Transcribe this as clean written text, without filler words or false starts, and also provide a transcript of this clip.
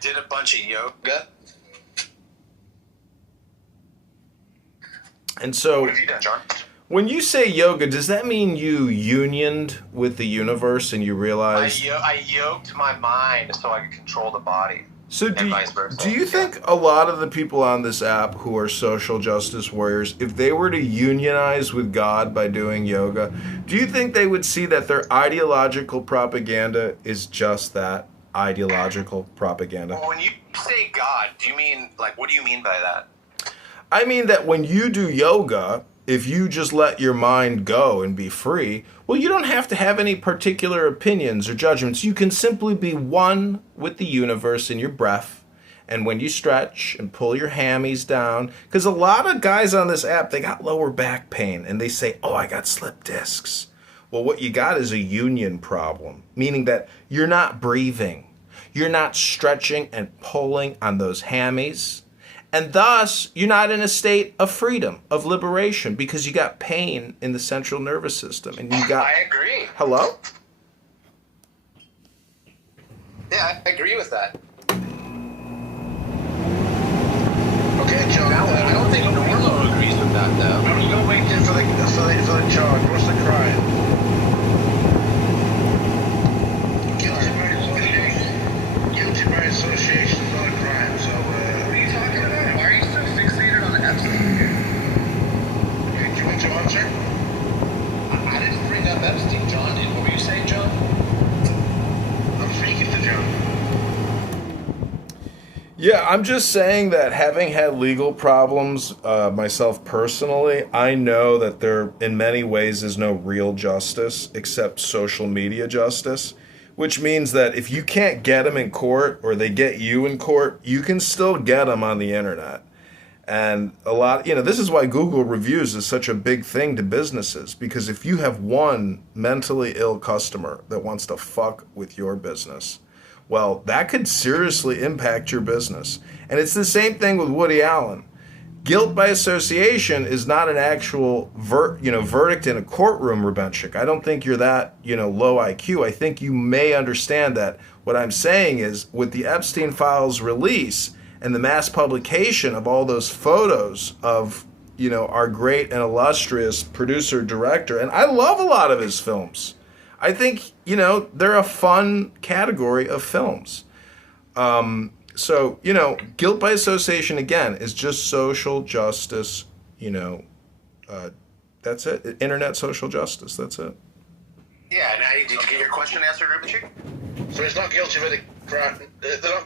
did a bunch of yoga. And so, What have you done, John? when you say yoga, does that mean you unioned with the universe and you realized? I yoked my mind so I could control the body. So And vice versa. do you think a lot of the people on this app who are social justice warriors, if they were to unionize with God by doing yoga, do you think they would see that their ideological propaganda is just that, ideological propaganda? Well, when you say God, do you mean, like, what do you mean by that? I mean that when you do yoga, if you just let your mind go and be free, well, you don't have to have any particular opinions or judgments. You can simply be one with the universe in your breath. And when you stretch and pull your hammies down, because a lot of guys on this app, they got lower back pain and they say, oh, I got slip discs. Well, what you got is a union problem, meaning that you're not breathing. You're not stretching and pulling on those hammies. And thus, you're not in a state of freedom, of liberation, because you got pain in the central nervous system. And you got... I agree. Hello? Yeah, I agree with that. Okay, John. I don't think Normo agrees with that, though. You're waiting for the charge. What's the crime? Guilty by association is not a crime. So, what are you talking about? Why are you so fixated on Epstein here? Okay, do you want to answer? I didn't bring up Epstein, John. What were you saying, John? I'm speaking to John. Yeah, I'm just saying that having had legal problems myself personally, I know that there, in many ways, is no real justice except social media justice, which means that if you can't get them in court or they get you in court, you can still get them on the internet. And a lot, this is why Google reviews is such a big thing to businesses, because if you have one mentally ill customer that wants to fuck with your business, well, that could seriously impact your business. And it's the same thing with Woody Allen. Guilt by association is not an actual verdict in a courtroom, Rubenchik. I don't think you're that, low IQ. I think you may understand that what I'm saying is with the Epstein Files release and the mass publication of all those photos of, our great and illustrious producer-director, and I love a lot of his films. I think, they're a fun category of films. So, guilt by association, again, is just social justice, that's it. Internet social justice, that's it. Yeah, now did you get your question answered, Rubenchik? So he's not guilty of any crime. They're not